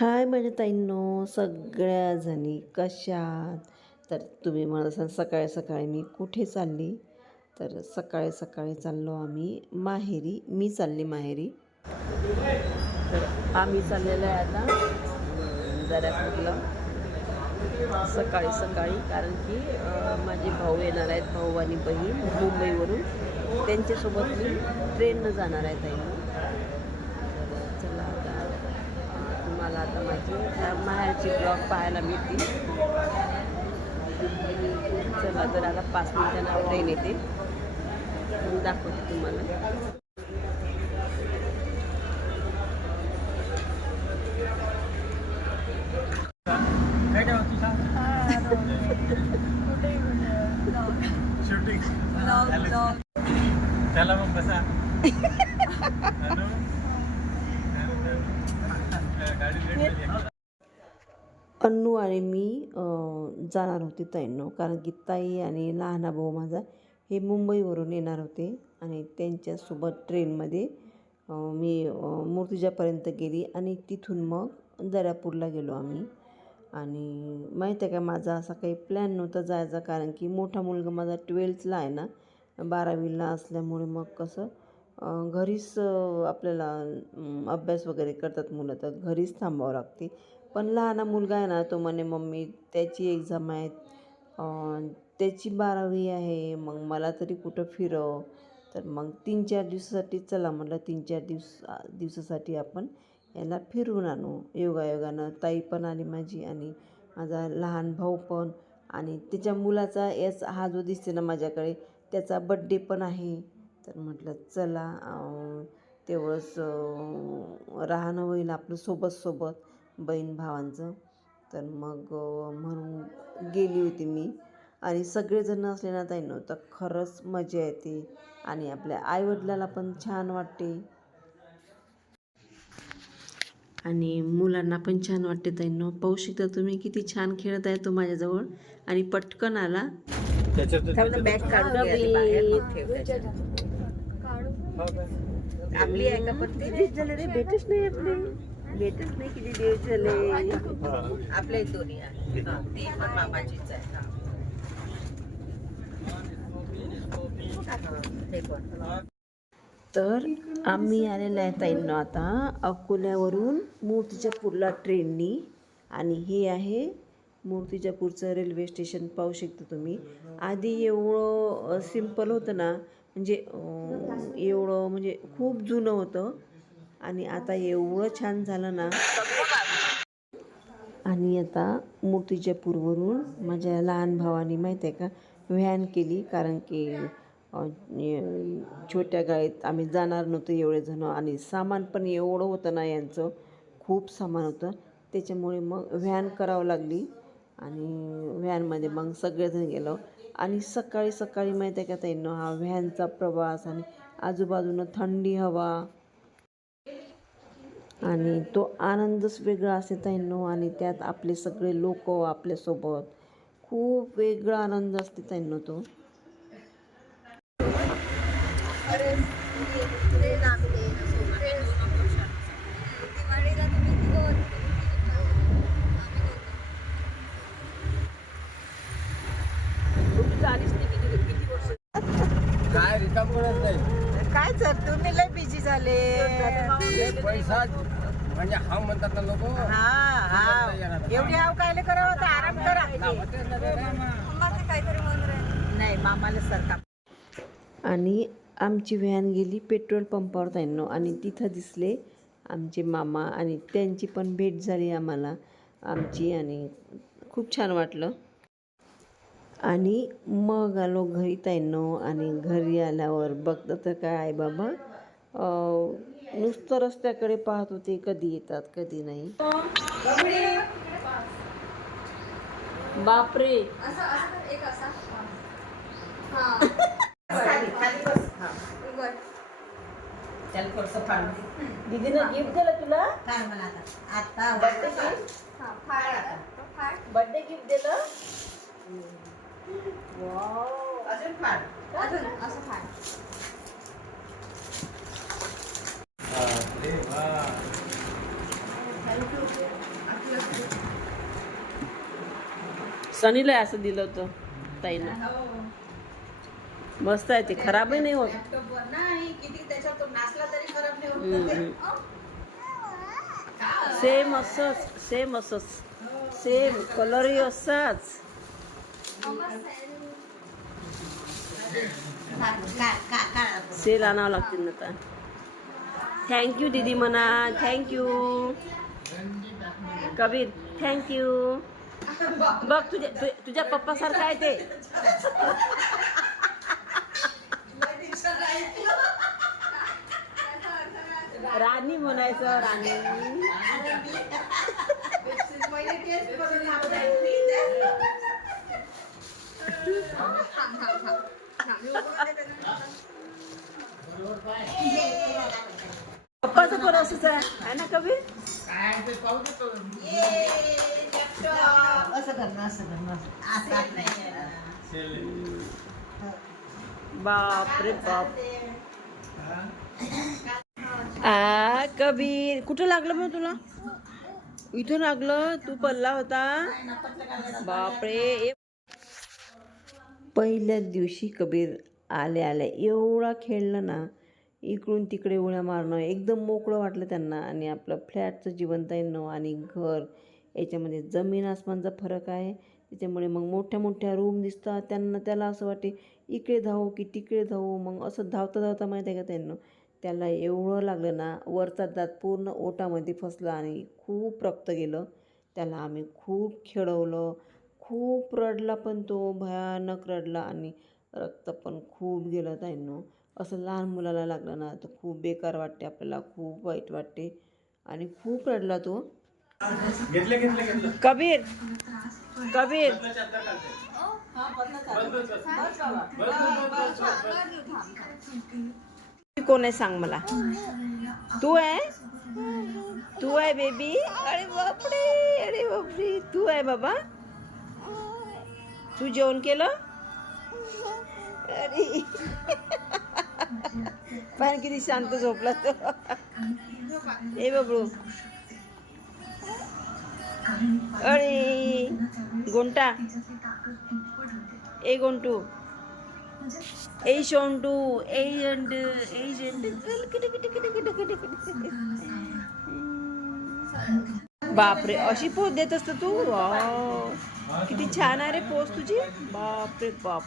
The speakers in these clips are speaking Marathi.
हाय माझ्या ताईंनो, सगळ्या जणी कशा आहात? तर तुम्ही म्हणत असाल सकाळी सकाळी मी कुठे चालली? तर सकाळी सकाळी चाललो आम्ही माहेरी. मी चालली माहेरी. तर आम्ही चाललेलो आहे आता दर्यापूरला सकाळी सकाळी, कारण की माझे भाऊ येणार आहेत, भाऊ आणि बहीण मुंबईवरून. त्यांच्यासोबत मी ट्रेननं जाणार आहे ताईंनो. चला आता तुम्हाला आता माझी माहेरची ब्लॉग पाहायला मिळतील. चला तर आता 5 मिनिटांना ट्रेन येते, मग दाखवते तुम्हाला. शूटिंग त्याला मग बसा. अन्नू आणि मी जाणार होते ताईंनो, कारण की ताई आणि लहाना भाऊ माझा हे मुंबईवरून येणार होते आणि त्यांच्यासोबत ट्रेनमध्ये मी मूर्तिजापर्यंत गेली आणि तिथून मग दर्यापूरला गेलो आम्ही. आणि माहीत आहे का, माझा असा काही प्लॅन नव्हता जायचा, कारण की मोठा मुलगा माझा 12थला आहे ना, 12वीला असल्यामुळे मग कसं घरीच आपल्याला अभ्यास वगैरे करतात मुलं, तर घरीच थांबावं लागते. पण लहान मुलगा आहे ना, तो म्हणे मम्मी त्याची एक्झाम आहे, त्याची 12वी आहे, मग मला तरी कुठं फिरव. तर मग 3-4 दिवसासाठी चला म्हटलं, 3-4 दिवसासाठी आपण याला फिरवून आणू. योगायोगानं ताई पण आली माझी आणि माझा लहान भाऊ पण, आणि त्याच्या मुलाचा हा जो दिसते ना माझ्याकडे, त्याचा बड्डे पण आहे. तर म्हटलं चला तेवढंच राहणं होईल आपलं सोबत बहीण भावांचं. तर मग म्हणून गेली होती मी. आणि सगळेजण असले ना ताईंनो, तर खरंच मजा येते आणि आपल्या आईवडिलाला पण छान वाटते आणि मुलांना पण छान वाटते ताईंनो. पाहू शकता तुम्ही किती छान खेळत आहे तो माझ्याजवळ, आणि पटकन आला. बॅग काढून आपली आहे का? पण किती दिवस झाले रे, भेटच नाही आपले, भेटच नाही, किती दिवस झाले. आपले दोन्ही आहे, ती पण मामाचीच आहे. तर आम्ही आलेलो आहे ताईंनो आता अकोल्यावरून मूर्तिजापूरला ट्रेननी, आणि हे आहे मूर्तिजापूरचं रेल्वे स्टेशन. पाहू शकता तुम्ही. आधी एवढं सिम्पल होतं ना, म्हणजे एवढं म्हणजे खूप जुनं होतं, आणि आता एवढं छान झालं ना. आणि आता मूर्तिजापूरवरून माझ्या लहान भावाने माहीत आहे का व्हॅन केली, कारण की छोट्या गाडीत आम्ही जाणार नव्हतो एवढे जण, आणि सामान पण एवढं होतं ना, यांचं खूप सामान होतं, त्याच्यामुळे मग व्हॅन करावं लागली. आणि व्हॅनमध्ये मग सगळेजण गेलो. आणि सकाळी सकाळी माहीत आहे का ताईंनो, हा व्हॅनचा प्रवास आणि आजूबाजूनं थंडी हवा आणि तो आनंदच वेगळा असते ताईंनो. आणि त्यात आपले सगळे लोक आपल्यासोबत, खूप वेगळा आनंद असते ताईंनो तो. काय रिकाम करत नाही. काय सर, तुम्ही लय बिझी झाले. पैसा म्हणजे हा म्हणतात ना लोक. एवढी हाव कायले करावं, तर आराम करा. नाही, मामाला सरका. आणि आमची व्हॅन गेली पेट्रोल पंपावर ताईंनो, आणि तिथं दिसले आमचे मामा, आणि त्यांची पण भेट झाली आम्हाला आमची, आणि खूप छान वाटलं. आणि मग आलो घरी ताईंनो. आणि घरी आल्यावर बघतं तर काय आहे बाबा, नुसतं रस्त्याकडे पाहत होते, कधी येतात कधी नाही. बापरे, दीदीनं गिफ्ट दिलं तुला, आता बर्थडे गिफ्ट दिलं. अजून फाड, असं फाड. अरे वा. थँक्यू. सनीला असं दिलं होतं ताईनं. मस्त आहे ते, खराबही नाही होत. नाही किती त्याच्यात नाचला तरी खराब नाही होत ते. सेम असंच सेम कलरही असाच. सेल आणावं लागतील ना आता. थँक्यू दीदी म्हणा. थँक्यू कबीर. थँक्यू. बघ तुझ्या पप्पा सारखं आहे ते. राणी म्हणायचं. राणी. पप्पाचं पण असंच आहे ना कबीर. बाप रे बाप. कबीर कुठं लागलं मग तुला. इथं लागलं. तू पडला होता. बापरे. पहिल्याच दिवशी कबीर आल्या एवढा खेळलं ना. इकडून तिकडे उड्या मारणं. एकदम मोकळं वाटलं त्यांना. आणि आपलं फ्लॅटचं जीवन येणं आणि घर याच्यामध्ये जमीन आसमानचा फरक आहे. त्याच्यामुळे मग मोठ्या रूम दिसतात त्यांना. त्याला असं वाटे इकडे धावू की तिकडे धावू. मग असं धावता माहिती आहे का त्यांना. त्याला एवढं लागलं ना. वरचा दात पूर्ण ओटामध्ये फसला आणि खूप रक्त गेलं. त्याला आम्ही खूप खेळवलं. खूप रडला पण तो. भयानक रडला आणि रक्त पण खूप गेलं त्यांना. असं लहान मुलाला लागलं ना तर खूप बेकार वाटते आपल्याला. खूप वाईट वाटते आणि खूप रडला तो. कबीर कोण आहे सांग मला. तू आहे बेबी. अरे बापरे. तू आहे बाबा. तू जेवण केलं. अरे पण किती शांत झोपला तो. ए बबडू. अरे गोंटा. ए गोंटू. ए शोंटू. बापरे अशी पोच देत असत तू. किती छान आहे रे पोच तुझी. बापरे बाप.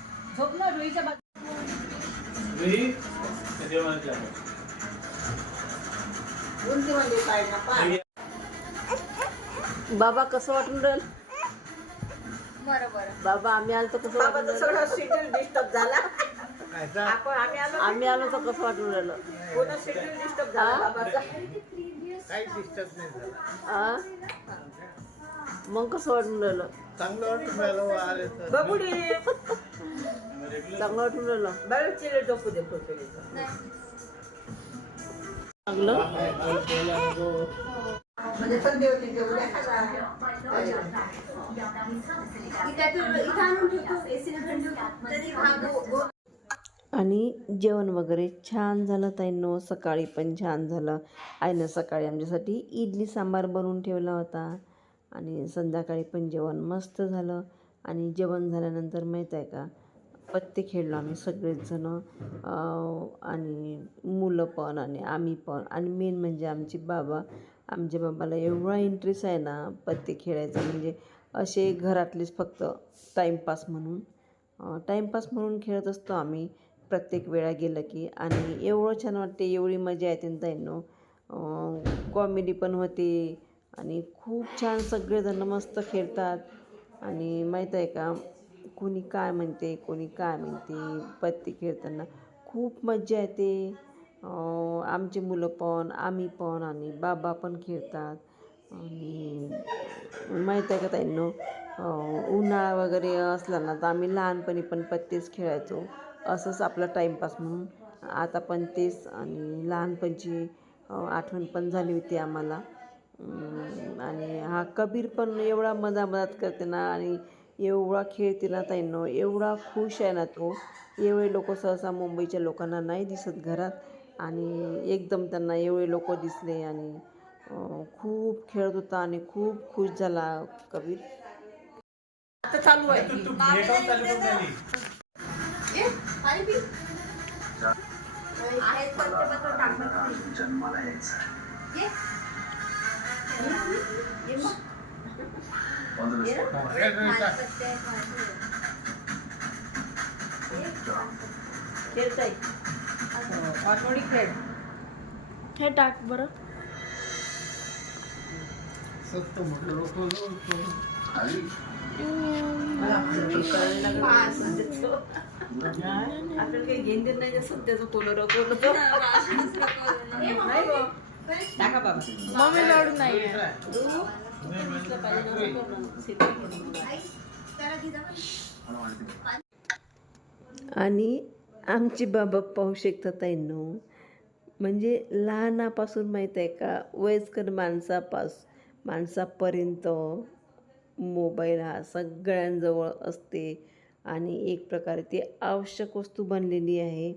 बाबा कसं वाटून राहिल. बाबा आम्ही आलो तर कसं वाटून झाला. आम्ही आलो तर कसं वाटून राहिलं. मग कसं वाटून राहिलं. चांगलं वाटून राहिलं. चांगलं वाटून राहिलं. आणि जेवण वगैरे छान झालं ताईंनो. सकाळी पण छान झालं. आईनं सकाळी आमच्यासाठी इडली सांबार बनवून ठेवला होता. आणि संध्याकाळी पण जेवण मस्त झालं. आणि जेवण झाल्यानंतर माहीत आहे का पत्ते खेळलो आम्ही सगळेच जण. आणि मुलं पण आणि आम्ही पण. आणि मेन म्हणजे आमच्या बाबाला एवढा इंटरेस्ट आहे ना पत्ते खेळायचा. म्हणजे असे घरातलेच फक्त टाईमपास म्हणून खेळत असतो आम्ही प्रत्येक वेळा गेलं की. आणि एवढं छान वाटते. एवढी मजा येते ना ताईंनो. कॉमेडी पण होते आणि खूप छान सगळेजण मस्त खेळतात. आणि माहीत आहे का कोणी काय म्हणते पत्ते खेळताना खूप मजा येते. आमचे मुलं पण आम्ही पण आणि बाबा पण खेळतात. आणि माहीत आहे का ताईंनो उन्हाळा वगैरे असला ना तर आम्ही लहानपणी पण पत्तेच खेळायचो. असंच आपला टाईमपास म्हणून. आता पण तेच. आणि लहानपणची आठवण पण झाली होती आम्हाला. आणि हा कबीर पण एवढा मजात करते ना आणि एवढा खेळते ना ताईंनो. एवढा खुश आहे ना तो. एवढे लोक सहसा मुंबईच्या लोकांना नाही दिसत घरात. आणि एकदम त्यांना एवढे लोक दिसले आणि खूप खेळत होता आणि खूप खुश झाला कबीर. आता चालू आहे तू हे काम चालू करून राहिली. ऑटोमॅटिक फ्रेड हे टाक बरं. आपल्याला काही घेऊन देत नाही सध्याचं कोलर टाका बाबा मम्मी लाडू नाही आणि आमची बाबा पाहू शकतात ताईंनो, म्हणजे लहानापासून माहीत आहे का वयस्कर माणसापर्यंत मोबाईल हा सगळ्यांजवळ असते आणि एक प्रकारे ती आवश्यक वस्तू बनलेली आहे.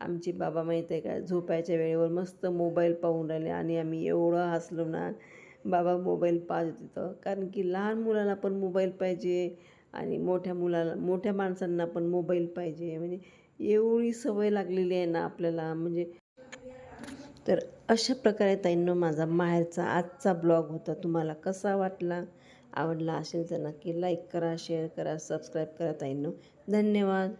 आमचे बाबा माहीत आहे का झोपायच्या वेळेवर मस्त मोबाईल पाहून राहिले आणि आम्ही एवढं हसलो ना, बाबा मोबाईल पाहत होते तर. कारण की लहान मुलाला पण मोबाईल पाहिजे आणि मोठ्या माणसांना पण मोबाईल पाहिजे, म्हणजे एवढी सवय लागलेली आहे ना आपल्याला. म्हणजे तर अशा प्रकारे ताईंनो माझा माहेरचा आजचा ब्लॉग होता. तुम्हाला कसा वाटला? आवडला असेल तर नक्की लाईक करा, शेअर करा, सबस्क्राईब करा ताईंनो. धन्यवाद.